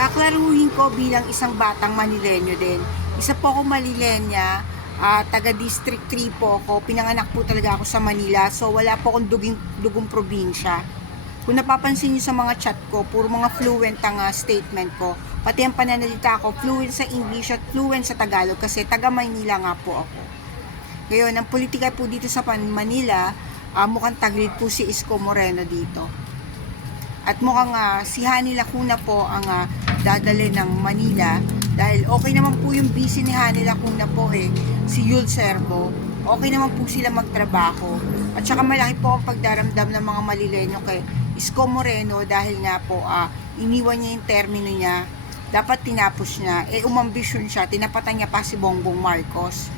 Kaklaruhin ko bilang isang batang Manileño din. Isa po ako Malilenya, ah, taga District 3 po ako. Pinanganak po talaga ako sa Manila. So wala po akong duging, dugong probinsya. Kung napapansin niyo sa mga chat ko, puro mga fluent ang ah, statement ko. Pati ang pananalita ko, fluent sa English at fluent sa Tagalog kasi taga Maynila nga po ako. Ngayon, ang politika po dito sa Manila, ah, mukhang taglit po si Isko Moreno dito. At mukhang ah, si Hani Lacuna po ang ah, dadali ng Manila dahil okay naman po yung busy ni Hani Lacuna po eh, si Yul Servo. Okay naman po sila magtrabaho. At saka malaki po ang pagdaramdam ng mga Malileño kay Isko Moreno dahil nga po ah, iniwan niya yung termino niya. Dapat tinapos niya. Eh umambisyon siya, tinapatan niya pa si Bongbong Marcos.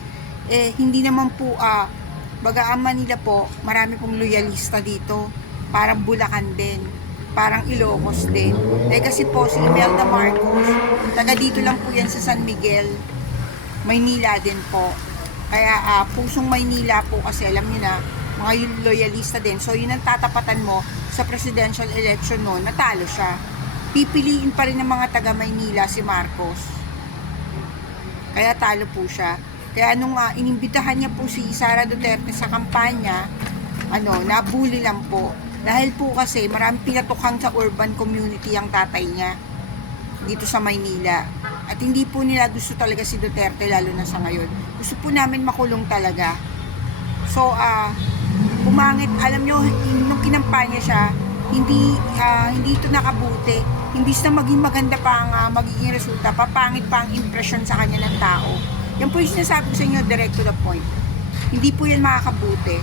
Eh hindi naman po ah, baga ang Manila po, marami pong loyalista dito. Parang Bulacan din parang Ilocos din. Eh kasi po si Imelda Marcos, taga dito lang po yan sa San Miguel, Maynila din po. Kaya ah, pusong Maynila po kasi alam niyo na, mga loyalista din. So yun ang tatapatan mo sa presidential election noon, natalo siya. Pipiliin pa rin ng mga taga Maynila si Marcos. Kaya talo po siya. Kaya nung ah, inimbitahan niya po si Sara Duterte sa kampanya, ano, nabuli lang po. Dahil po kasi marami pinatukhang sa urban community ang tatay niya dito sa Maynila. At hindi po nila gusto talaga si Duterte lalo na sa ngayon. Gusto po namin makulong talaga. So, ah, pumangit, alam nyo, nung kinampanya siya, hindi ah, hindi ito nakabuti. Hindi na maging maganda pa ang ah, magiging resulta, papangit pa ang impression sa kanya ng tao. Yan po yung sinasabi ko sa inyo, direct to the point. Hindi po yan makakabuti.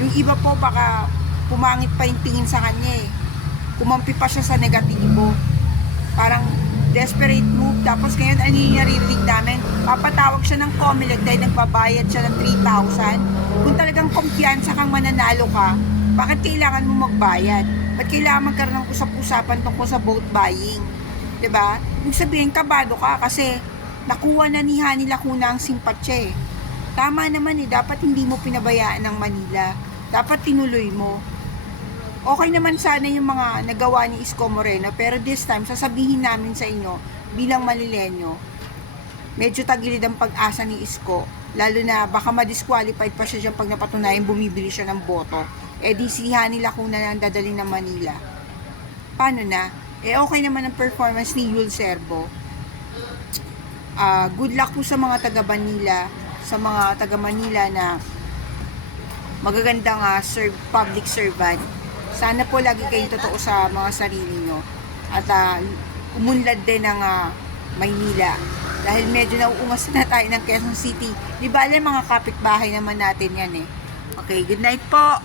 Yung iba po baka pumangit pa yung tingin sa kanya eh. Kumampi pa siya sa negatibo. Parang desperate move. Tapos ngayon, ano yung naririnig namin? Papatawag siya ng Comelec dahil nagbabayad siya ng 3,000. Kung talagang kumpiyansa kang mananalo ka, bakit kailangan mo magbayad? Ba't kailangan magkaroon ng usap-usapan tungkol sa vote buying? ba? Ibig sabihin, kabado ka kasi nakuha na ni Hani Lacuna ang simpatya eh. Tama naman eh, dapat hindi mo pinabayaan ng Manila. Dapat tinuloy mo. Okay naman sana yung mga nagawa ni Isko Moreno, pero this time, sasabihin namin sa inyo, bilang Malilenyo, medyo tagilid ang pag-asa ni Isko, lalo na baka ma-disqualified pa siya dyan pag napatunayan bumibili siya ng boto. Eh di si Hani Lacuna na ang dadaling ng Manila. Paano na? Eh okay naman ang performance ni Yul Servo. Ah, good luck po sa mga taga Manila, sa mga taga Manila na magagandang ah, serve, public servant. Sana po lagi kayong totoo sa mga sarili nyo. At ah, umunlad din ng ah, Maynila. Dahil medyo nauungas na tayo ng Quezon City. Di ba alam mga kapitbahay naman natin yan eh. Okay, good night po.